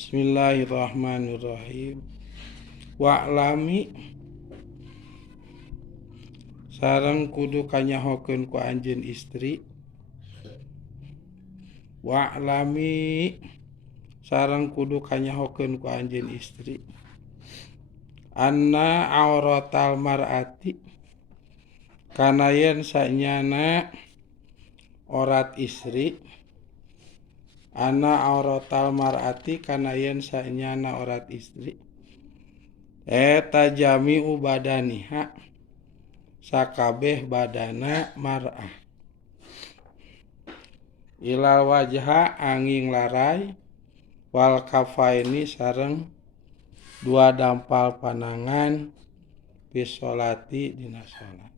Bismillahirrahmanirrahim. Wa'lami sareng kudu kanyahokeun ku anjeun istri. Wa'lami sareng kudu kanyahokeun ku anjeun istri. Anna auratal mar'ati kana yen sanyana orat istri. Anna auratal mar'ati kana yen sanyana orat istri. Eta jami'u badaniha sakabeh badana mar'ah. Ilal wajha anging larai wal kafaini sareng dua dampal panangan bisolati dina salat.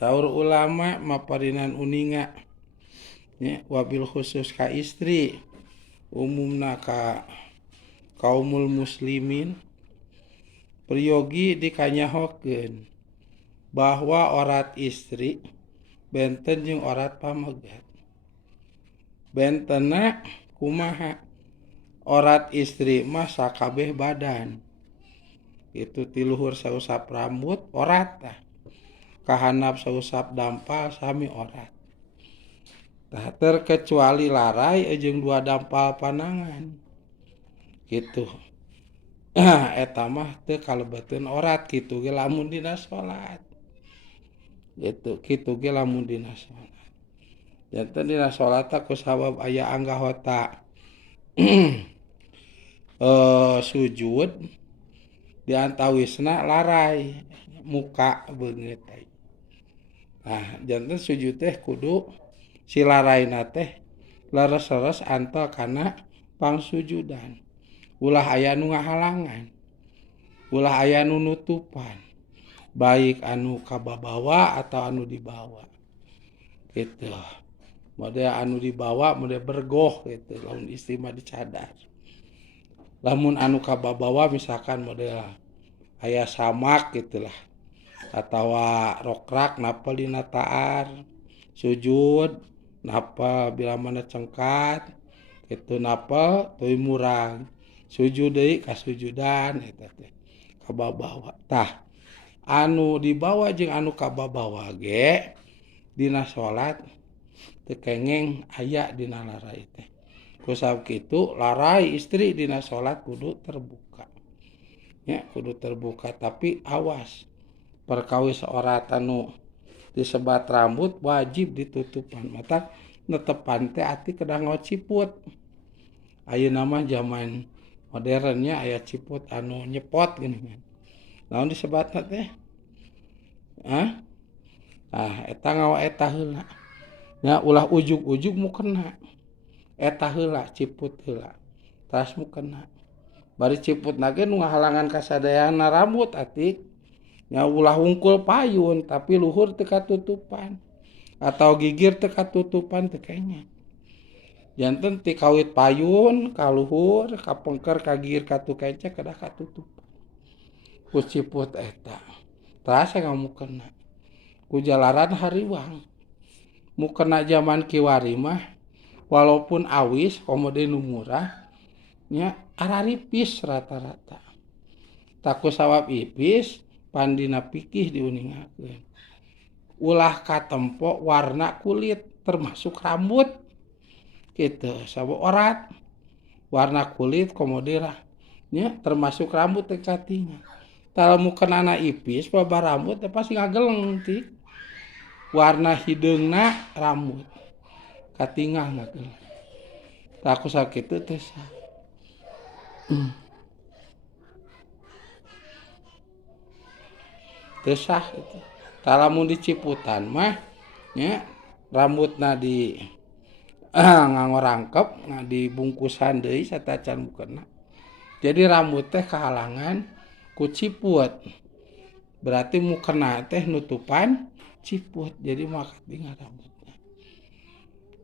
Saur ulama maparinan uninga nya wabil khusus ka istri umumna ka kaumul muslimin priyogi dikanyahokeun bahwa orat istri benten jeung orat pamegat. Bentena kumaha? Orat istri mah sakabeh badan. Itu tiluhur sausap rambut orat tah. Kahandap sausap dampal sami orat. Tah terkecuali larai jeung dua dampal panangan. Gitu. Eta mah teu kalebeteun orat kitu ge lamun dina salat. Gitu, kitu ge lamun dina salat. Janten dina salat ku sabab aya anggahota sujud di antawisna larai muka beungeut. Nah, janten sujud teh kudu si laraina teh leres-leres antel kana pangsujudan. Ulah aya nu ngahalangan. Ulah aya nu nutupan. Baik anu kababawa atau anu dibawa. Gitu. Model anu dibawa model bergoh gitu. Lamun istri mah dicadar. Lamun anu kababawa misalkan model aya samak gitulah. Atawa rokrak napel dina taar. Sujud napel bila mana cengkat. Itu napel teuing murag. Sujud deui kasujudan eta teh. Kababawa. Tah anu dibawa jeung anu kababawa ge dina salat teu kengeng aya dina larai teh. Kusabab kitu larai istri dina salat kudu terbuka. Ya, kudu terbuka tapi awas. Perkawis orat anu disebat rambut wajib ditutupan. Mata netepan teh ati kedah ngociput. Ayeuna mah zaman modernnya aya ciput anu nyepot geuningan. Naon disebatna teh? Eta ngawa eta heula. Nya ulah ujug-ujug mukena. Eta heula ciput heula. Tas mukena. Bari ciputna ge nu ngahalangan kasadayana rambut ati. Nya ulah hungkul payun tapi luhur teu katutupan. Atau gigir teu katutupan teu kengeng. Janten ti kawit payun ka luhur, ka pengker, ka gigir, ka tukence kedah katutupan. Ku ciput eta. Tah asa mukena. Ku jalaran hariwang. Mukena zaman kiwari mah walaupun awis komode nu murah nya araripis rata-rata. Taku sabab ipis pandina pikih diuningakeun. Ulah katempo warna kulit termasuk rambut. Gitu, sabab orat warna kulit komodera nya termasuk rambut teh katingal. Tara mukenana ipis babah rambut teh pasti ngageleng ti. Warna hideungna rambut katingal ngageleng. Tah ku sakitu teh sah. Teu sah itu. Tah lamun diciputan mah nya rambutna di nganggo rangkep dibungkusan deui satacan mukena. Jadi rambut teh kahalangan ku ciput. Berarti mukena teh nutupan ciput. Jadi maka tinggal rambutnya.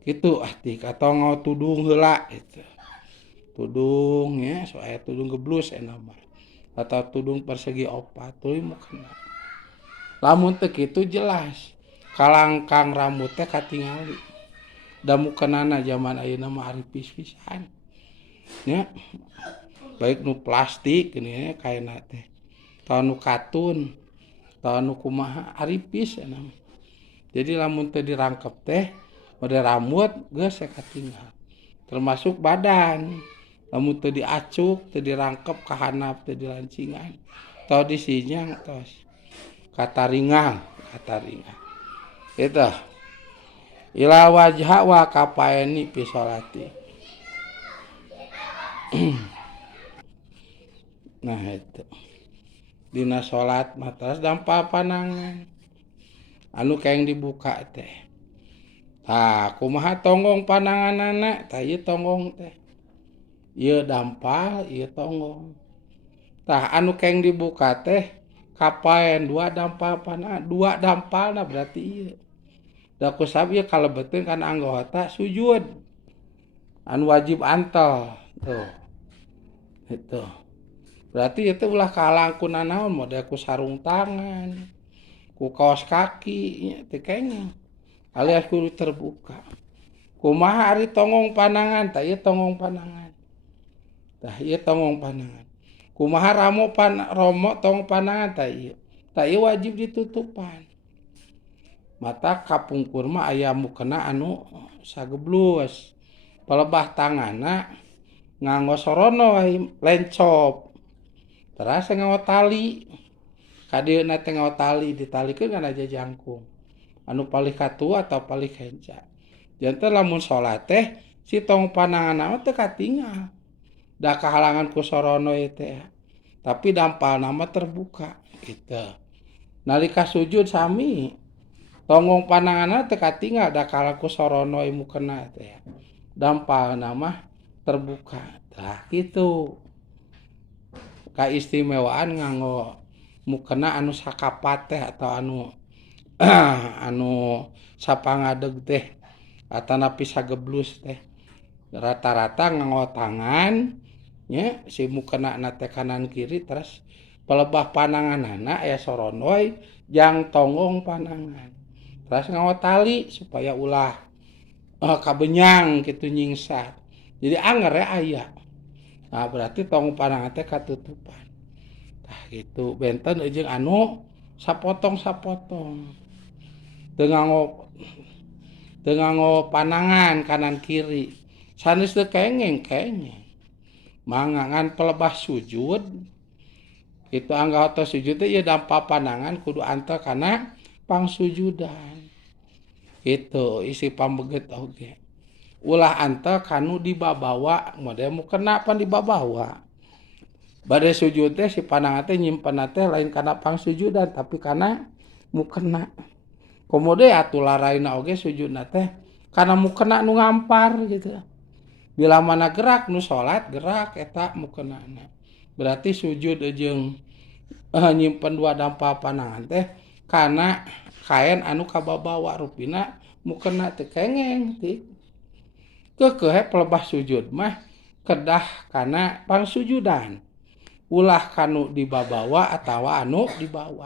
Kitu ati katongo tudung heula gitu. Tudung ya, soalnya tudung geblus mah. Atau tudung persegi opat tuluy mukena. Lamun teu kitu jelas kalangkang rambut teh katingali. da mukenana zaman ayeuna mah aripis pisan nya baik nu plastik ini kaena teh tah nu katun tah nu kumaha aripis cenah. Jadi lamun teu dirangkep teh mode rambut geus katinggal termasuk badan lamun teu diacuk teu dirangkep ka handap teu dilancingan tau disinyang tos kataringang itu ila wajha wa kapaeni fi sholati. Nah itu dina salat mah terus dampa panangan anu kaeng dibuka teh tah kumaha tonggong pananganana tah ieu tonggong teh ieu dampal ieu tonggong tah anu kaeng dibuka teh kapaen dua dampalna berarti ieu da kusab ieu kalebetkeun kana anggota sujud anu wajib antel tuh itu berarti itu ulah kalangkuna naon model ku sarung tangan ku kaos kaki teu kenging alias kudu terbuka kumaha ari tonggong panangan tah ieu tonggong panangan kumaha romo tonggong panangan tah ieu wajib ditutupan mata kapungkur mah aya mukena anu sageblus pelebah tangana nganggo sorono lencop terus nganggo tali kadieuna teh nganggo tali ditalikeun kana jangkung anu palih katua atau palih kenca janten lamun salat teh si tong pananganna mah teu katinggal da kahalangan ku sorono ieu teh tapi dampalna mah terbuka kitu nalika sujud sami tonggong pananganna teu katinggal da kahalangan ku sorono mukena teh dampalna mah terbuka tah kitu kaistimewaan nganggo mukena anu sakapat teh atau anu sapangadeg teh atanapi sageblus teh rata-rata nganggo tangan nya si mukena na teh kanan kiri terus pelebah pananganana aya soronoy jang tonggong panangan terus nganggo tali supaya ulah kabenyang kitu nyingsat jadi anger aya nah berarti tonggong panangan teh katutupan tah gitu benten jeung anu sapotong teu nganggo panangan kanan kiri sanes teu kengeng mangangan pelebah sujud itu anggota sujud teh ieu dampa panangan kudu antel kana pangsujudan itu isi pambeget oge ulah antel kanu dibabawa model mukena pan dibabawa bade sujud teh si panangan teh nyimpenna teh lain kana pangsujudan tapi kana mukena komode atuh laraina oge sujudna teh kana mukena nu ngampar gitu bila mana gerak nu salat gerak eta mukenana berarti sujud jeung nyimpen dua dampa panangan teh kana kaen anu kababawa rupina mukena teu kengeng ti keukeuh pelebah sujud mah kedah kana pangsujudan ulah kanu dibabawa atawa anu dibawa